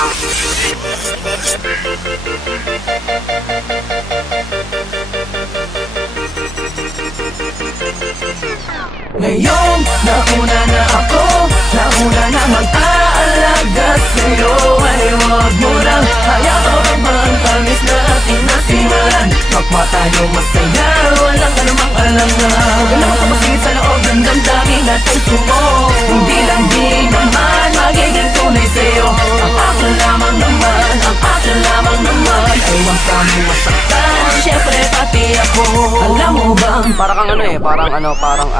Ngayong nauna na ako, nauna na mag-aalaga sa'yo, ay huwag mo nang hayaan ang tamis na ating nasimulan. Kapwa tayo masaya, walang anumang alangan. Huwag naman kumasingit sa loob ng damdamin natin sumo. Hindi lang di naman magiging tunay sa'yo. Ang akin lamang naman, ang akin lamang naman, ay huwag kami masaktan, syempre pati ako. Alam mo bang, Para kang parang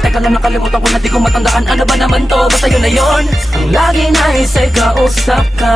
teka lang, nakalimutan ko na, di ko matandaan. Ano ba naman to? Basta yun na yun. Ang lagi nais ay kausap ka.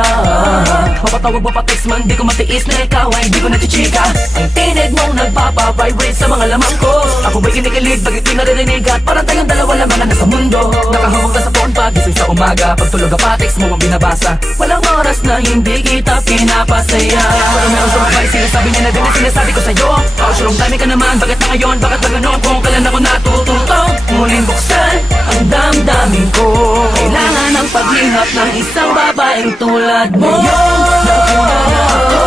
Mapatawag mo pa text man, di ko matiis na ikaw ay di ko nachichika. Ang tinig mong nagpapavibrate sa mga lamang ko. Ako ba'y kinikilig, bakit di naririnig? At parang tayong dalawa lamang na nasa mundo. Nakahawag na sa phone pagising sa umaga. Pagtulog ka pa, text mo ang binabasa. Walang oras na hindi kita pinapasaya. Pero meron sa mga sinasabi niya na din ang sinasabi ko sa'yo. Pausyong dami ka naman, bakit na ngayon? Bakit ba ganon? Kung kailan ako natututong muling buksan ang damdamin ko. Kailangan ng paglihap ng isang babaeng tulad mo. Ngayon, nauna na ako,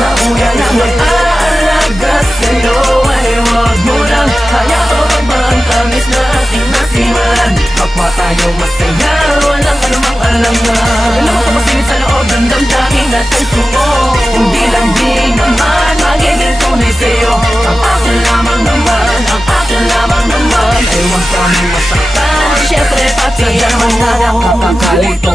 nauna na mag-aalaga sa'yo, ay huwag mo nang hayaan ang tamis na ating nasimulan. Kapwa tayo masaya, walang anumang alangan. Alam mo kumasingit sa loob ng damdamin natin sumo. Hindi lang di naman magiging tunay sa'yo. Ang akin lamang naman, ang akin lamang naman, ay huwag kami masaktan, syempre pati ako. Nakakalito,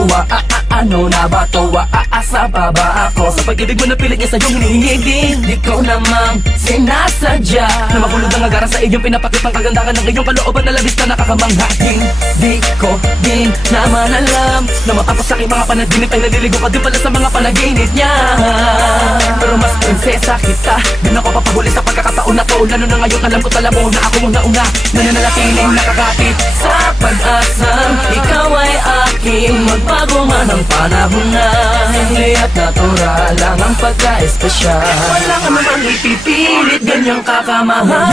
ano na ba to? Aasa pa ba ako? Sa pag-ibig mo na pilit niya sa'yong hinihingi din. Di ko namang sinasadya na mahulog ang agaran sa iyong pinapakit ng kagandahan ng iyong kalooban na labis na nakakamangha. Di ko din naman alam na matapos sa aking mga panaginip ay naliligo ka din pala sa mga panaginip niya. Pero mas prinsesa kita, din ako papahuli sa pagkakataon na to. Lalo na ngayon alam ko tala mo na ako ang nauna na nananatiling nakakapit sa pag-asang ikaw ay aking magbago man ang panahon na simple at natural lang ang pagka-espesyal. Wala ka namang ipipilit, ganyang kakamahal.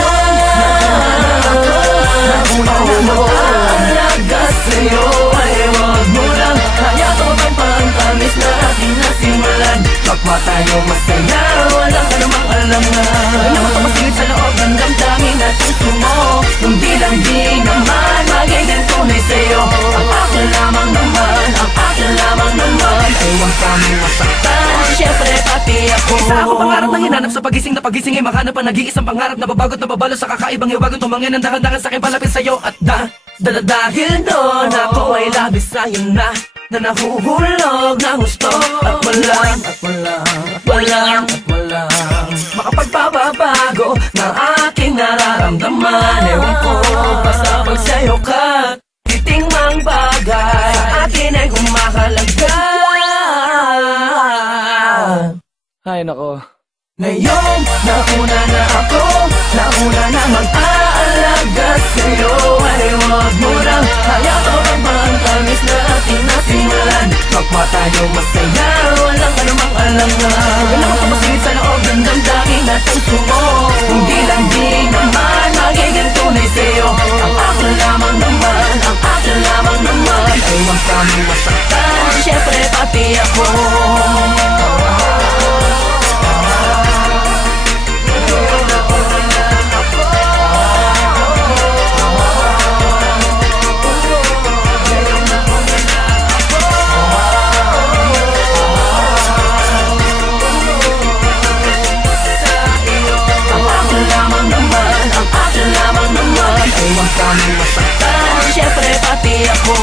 Nauna na mag-aalaga sa'yo, ay huwag mo lang hayaan ang pantamis na ating nasimulan. Kapwa tayo masaya, walang anumang alangan. Alam mo kumasingit sa loob ng damdamin natin sumo. Hindi lang di naman magiging tunay sa'yo. Ang akin lamang naman, ang akin lamang naman, ay huwag kami masaktan, syempre pati ako. Isa ako pangarap na hinanap sa pagising na pagising ay makahanap ang nag-iisang pangarap na babagot na babalo sa kakaibang iwagang tumangin ang dahan-dahan sa akin palapit sa'yo. At dahil doon ako ay labis sa'yo na nahuhulog ng gusto. At walang makapagpapabago ng aking nararamdaman. Ewan ko, basta pag sa'yo ka titing mang bagay sa akin ay humahalaga. ay nako. Ngayon, nauna na ako, nauna na mag-aalaga sa'yo, ay huwag mo nang hayaan ang tamis na ating nasimulan. Kapwa tayo masaya, walang anumang alangan. Huwag naman kumasingit sa loob ng damdamin natin sumo. Hindi lang di naman magiging tunay sa'yo. Ang akin lamang naman, ang akin lamang naman, ay huwag kami masaktan, syempre pati ako. Huwag kami masaktan, syempre pati ako.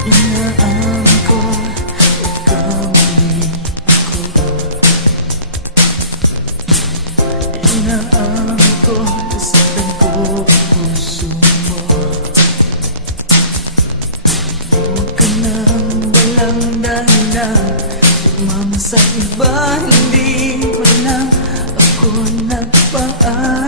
Inaamin ko, nagkamali ako. Inaamin ko, nasaktan ko ang puso mo. Huwag ka nang walang dahilan, sumama sa iba, hindi ko lang ako nagpaan.